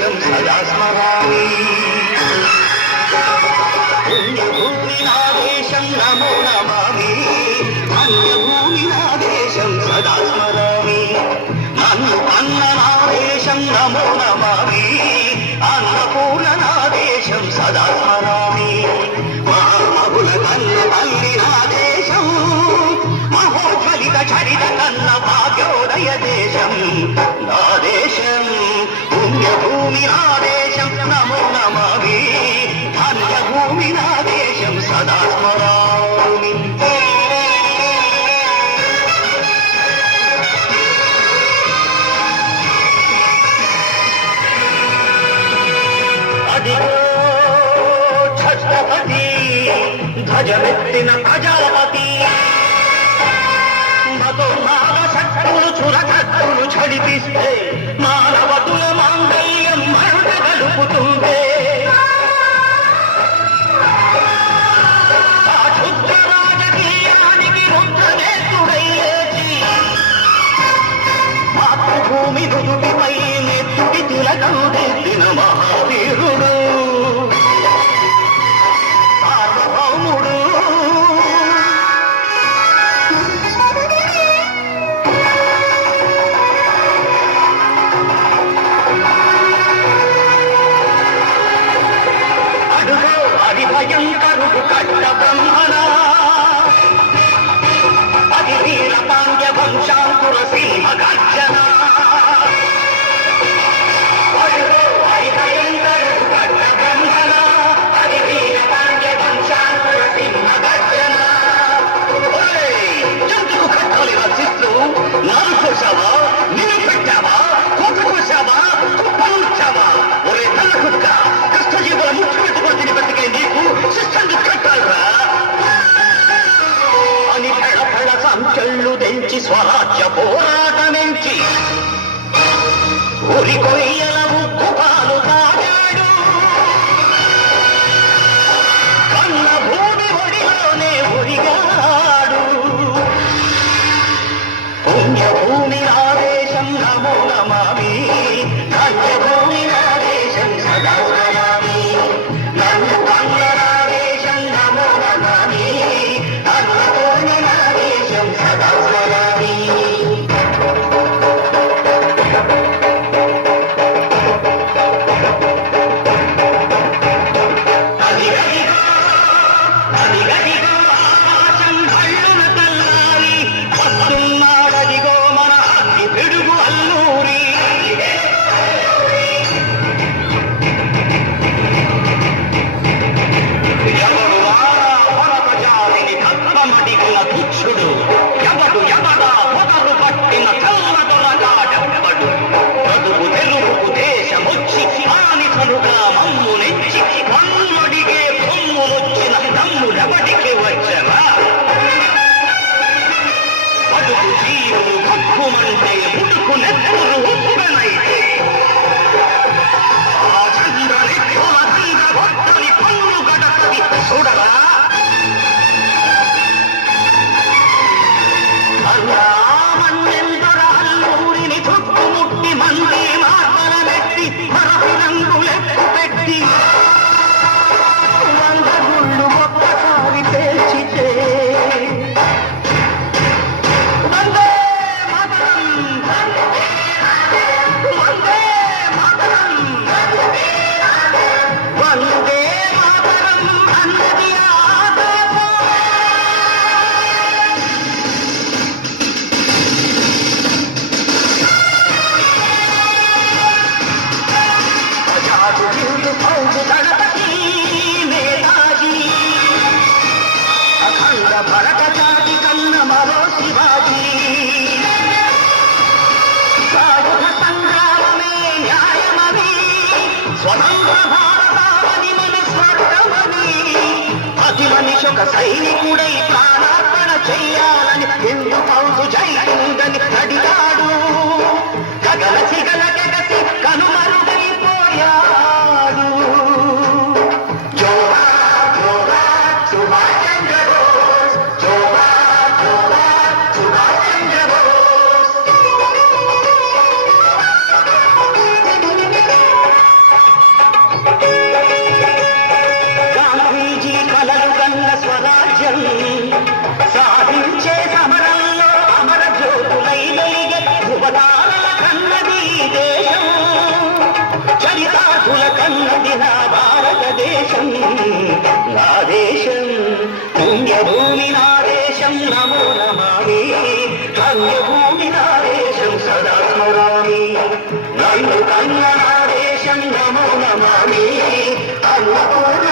నాదేశం సదా స్మరామి పుణ్యభూమి నాదేశం నమో నమామి ధన్యభూమి నాదేశం సదా స్మరామి నన్ను అన్న నాదేశం నమో నమామి అన్నపూర్ణ నాదేశం సదా స్మరామి మహామహుల కన్న తల్లి నాదేశం మహోజ్వలిత చరిత కన్న భాగ్యోదయ దేశం నాదేశం పుణ్యభూమి నాదేశం నమో నమామి ధన్యభూమి నాదేశం సదా స్మరామి అదిగో ఛత్రపతి ధ్వజమెత్తిన ప్రజాపతి మధుమాల శక్తులు చురకత్తులు చడిపిస్తే మానవతుల మాంగళ్యం మరుట గలుపుతుంటే ఆ క్షుద్ర రాజకీయానికి రుద్రనేత్రుడై లేచి మాతృభూమి నుదుటిపై నెత్తుడి తిలకం దిద్దిన మహావీరుడు సార్వభౌముడు అడుగో అది భయంకరుడు కట్ట బ్రహ్మణ అది వీర పాండ్య వంశాంకుర సింహ గర్జన అడుగో అది భయంకరుడు కట్ట బ్రహ్మణ అది వీర పాండ్య వంశాంకుర సింహ గర్జన ఎందుకు కట్టాలి రచిస్తూ నాలు చూసావా నిన్ను పెట్టావా కూత కోసావా కుప్పలుచ్చావా ఒరే తల కుక్క కష్టజీవుల ముక్కు పెట్టుకొని తిని బతికే నీకు శిష్టందుకు కట్టాలరా అని ఫెడ ఫెడ సంచళ్ళు తెంచి స్వరాజ్య పోరాటమెంచి ఊరి కొయ్యల ఉక్కు పాలు తాగాడు కన్న భూమి ఒడిలోనే ఒడిగాడు పుణ్యభూమి నాదేశం నమో నమామి ధన్యభూమి నాదేశం సదా స్మరామి నన్ను కన్న నాదేశం నమో నమామి అన్నపూర్ణ నాదేశం సదా స్మరామి అదిగదిగో అదిగదిగో ఆకాశం భళ్ళున తల్లారి వస్తున్నాడదిగో మన అగ్గి పిడుగు అల్లూరి ఎవడు వాడా భరత జాతిని తత్వమడిగిన తుచ్చుడు ఎవడు ఎవడా పొగరు పట్టిన చల్లదొరగాడెవ్వడు బ్రతుకు తెరువుకు దేశమొచ్చి మానిసనుగా మమ్ము నెచ్చి మమ్మడిగే కొమ్ములొచ్చిన తమ్ముడెవడికి వచ్చరా బతుకు జీవులు భక్కుమంటే ముడుకు నెత్తురు ఉప్పెనైతే ఆ చంద్ర నెత్తుల చంద్ర భక్తుని పన్ను గడపది చూడరా మన్నెందర అల్లూరిని చుట్టుముట్టి మంది మార్మల నెట్టి మరపి రంగులెక్కు పెట్టి వంద గుళ్ళు ఒక్కసారి పేల్చితే వందే మాతరం వందే మాతరం వందే మాతరం అన్నది ప్రజాదులు పౌరు గణపతి నేతాజీ అఖండ భరత జాతి కన్న మరో శివాజీ సాయుధ సంగ్రామమే న్యాయమని స్వతంత్ర భారతావని మన స్వర్గమని ప్రతి మనిషి ఒక సైనికుడై ప్రాణార్పణ చెయ్యాలని హిందూ పౌరు జైతుందని అడిగాడు గగన సిగల గగసి కనుమరుగైపోయాడు జోహార్ జోహార్ సుభాష్ చంద్ర బోస్ జోహార్ జోహార్ సుభాష్ చంద్ర బోస్ దేశం నా దేశం పుణ్యభూమి నా దేశం నమో నమామి ధన్యభూమి నా దేశం సదా స్మరామి నన్ను కన్న నా దేశం నమో నమామి అన్నపూర్ణ